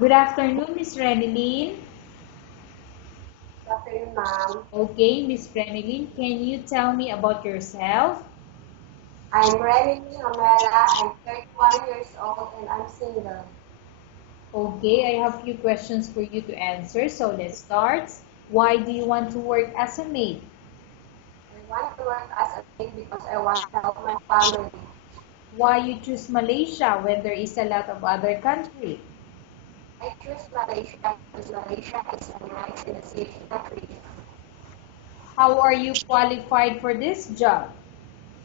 Good afternoon, Miss Renilyn. Good afternoon, ma'am. Okay, Miss Renilyn, can you tell me about yourself? I'm Renny Hamela. I'm 31 years old and I'm single. Okay, I have few questions for you to answer, so let's start. Why do you want to work as a maid? I want to work as a maid because I want to help my family. Why you choose Malaysia when there is a lot of other country? I choose Malaysia because Malaysia is a nice and safe country. How are you qualified for this job?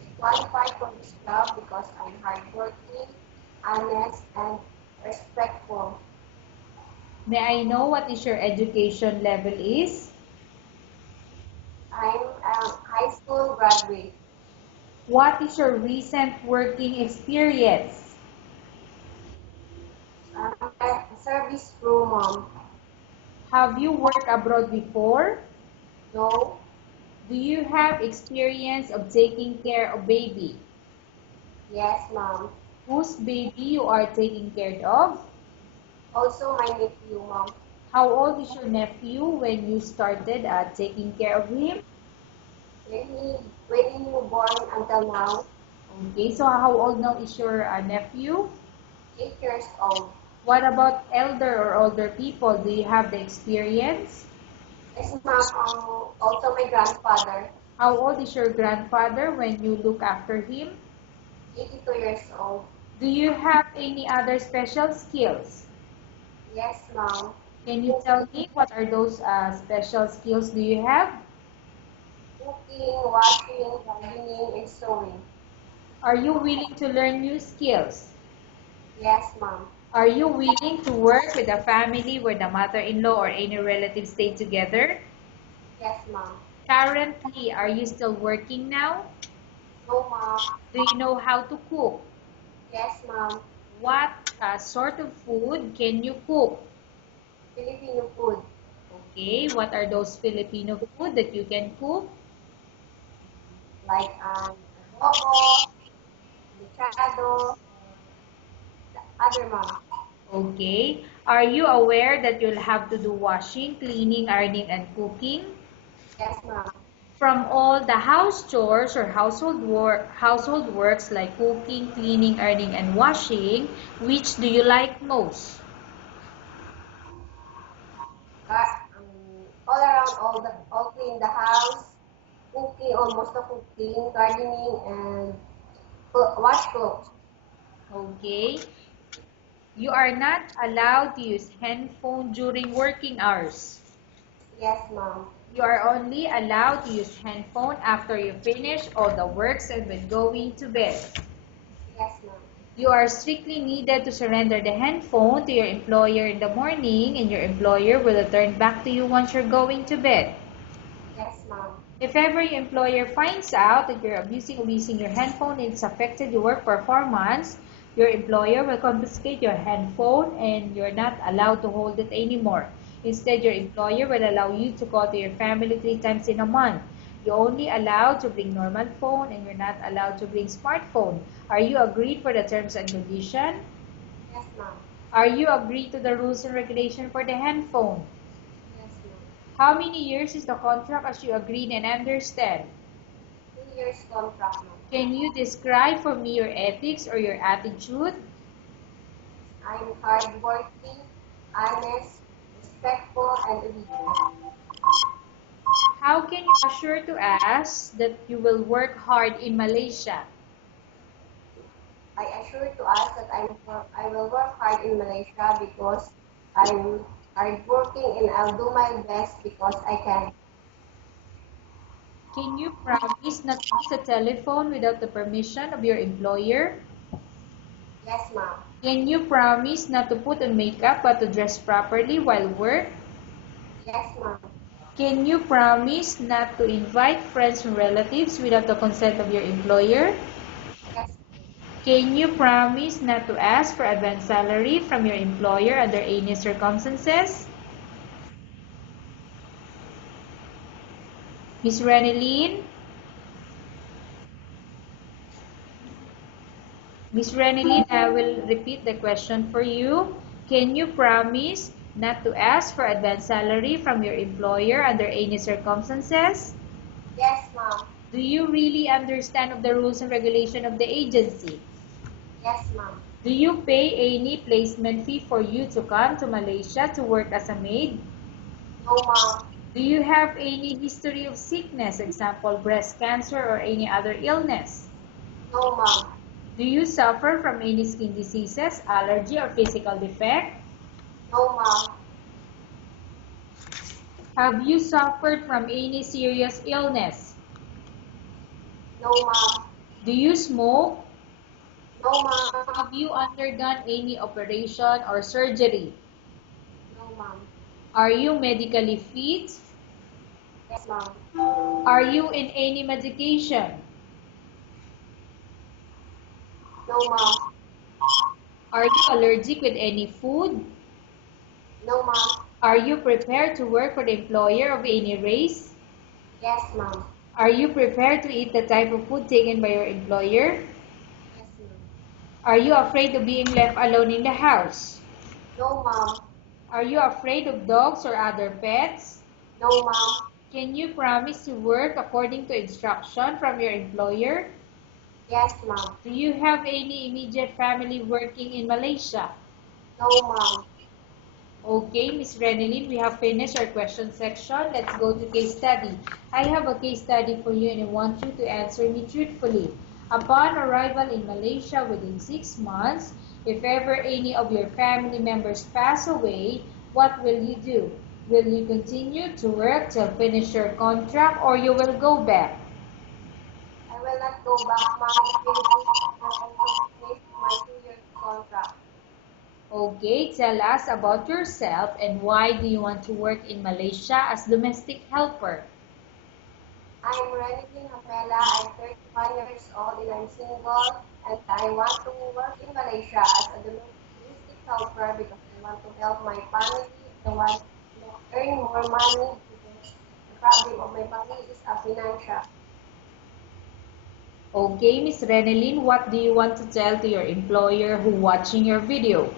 I qualify for this job because I'm hardworking, honest, and respectful. May I know what is your education level is? I'm a high school graduate. What is your recent working experience? I'm a service crew mom. Have you worked abroad before? No, Do you have experience of taking care of baby? yes, mom. Whose baby you are taking care of? Also my nephew, mom. How old is your nephew when you started taking care of him? When he was born until now, Okay, so how old now is your nephew? 8 years old. What about elder or older people? Do you have the experience? Yes, ma'am. Also my grandfather, How old is your grandfather when you look after him? 82 years old. Do you have any other special skills? Yes, ma'am. Can you Cook- tell me what are those special skills do you have? Cooking, washing, gardening, and sewing. Are you willing to learn new skills? Yes, ma'am. Are you willing to work with a family where the mother-in-law or any relatives stay together? Yes, ma'am. Currently, are you still working now? No, ma'am. Do you know how to cook? Yes, ma'am. What sort of food can you cook? Filipino food Okay, what are those Filipino food that you can cook? like adobo, mechado, other ma'am. Okay, are you aware that you'll have to do washing, cleaning, ironing, and cooking? Yes, ma'am. From all the house chores or household works like cooking, cleaning, ironing, and washing, which do you like most? All around, all clean the house, cooking, almost the cooking, gardening, and wash clothes. Okay. You are not allowed to use handphone during working hours. Yes, ma'am. You are only allowed to use handphone after you finish all the works and when going to bed. Yes, ma'am. You are strictly needed to surrender the handphone to your employer in the morning, and your employer will return back to you once you're going to bed. Yes, ma'am. If ever your employer finds out that you're abusing or using your handphone and it's affected your work performance, your employer will confiscate your handphone and you're not allowed to hold it anymore. Instead, your employer will allow you to call to your family 3 times in a month. You're only allowed to bring normal phone and you're not allowed to bring smartphone. Are you agreed for the terms and condition? Yes, ma'am. Are you agreed to the rules and regulation for the handphone? Yes, ma'am. How many years is the contract as you agreed and understand? 2 years contract, ma'am. Can you describe for me your ethics or your attitude? I'm hardworking, honest, respectful, and obedient. How can you assure to us that you will work hard in Malaysia? I assure to us that I will work hard in Malaysia because I'm hardworking and I'll do my best because I can. Can you promise not to use a telephone without the permission of your employer? Yes, ma'am. Can you promise not to put on makeup but to dress properly while work? Yes, ma'am. Can you promise not to invite friends and relatives without the consent of your employer? Yes, Can you promise not to ask for advance salary from your employer under any circumstances? Miss Renilyn? Miss Renilyn, I will repeat the question for you. Can you promise not to ask for advance salary from your employer under any circumstances? Yes, ma'am. Do you really understand of the rules and regulation of the agency? Yes, ma'am. Do you pay any placement fee for you to come to Malaysia to work as a maid? No, ma'am. Do you have any history of sickness, example breast cancer or any other illness? No, ma'am. Do you suffer from any skin diseases, allergy or physical defect? No, ma'am. Have you suffered from any serious illness? No, ma'am. Do you smoke? No, ma'am. Have you undergone any operation or surgery? No, ma'am. Are you medically fit? Yes, ma'am. Are you in any medication? No, ma'am. Are you allergic with any food? No, ma'am. Are you prepared to work for the employer of any race? Yes, ma'am. Are you prepared to eat the type of food taken by your employer? Yes, ma'am. Are you afraid of being left alone in the house? No, ma'am. Are you afraid of dogs or other pets? No, ma'am. Can you promise to work according to instruction from your employer? Yes, ma'am. Do you have any immediate family working in Malaysia? No, ma'am. Okay, Ms. Renelyn, we have finished our question section. Let's go to case study. I have a case study for you and I want you to answer me truthfully. Upon arrival in Malaysia within 6 months, if ever any of your family members pass away, what will you do? Will you continue to work till finish your contract or you will go back? I will not go back, ma'am. I will finish my 2 years contract. Okay, tell us about yourself and why do you want to work in Malaysia as domestic helper? I'm Renilyn Hamela. I'm 31 years old and I'm single. And I want to work in Malaysia as a domestic helper because I want to help my family. I want to earn more money because the problem of my family is a financial. Okay, Miss Renelyn, what do you want to tell to your employer who watching your video?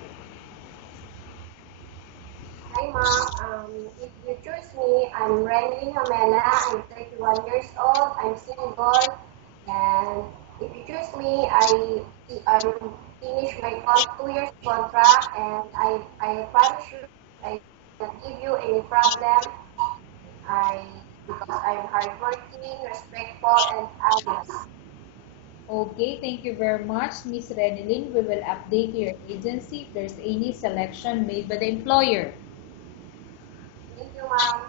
Hi, ma'am. If you choose me, I'm Renilyn Hamela. I'm 31 years old. I'm single. And if you choose me, I finish my 2 years contract, and I promise you I will give you any problem. I because I'm hardworking, respectful, and honest. Okay, thank you very much, Miss Renelyn. We will update your agency if there's any selection made by the employer. Thank you, ma'am.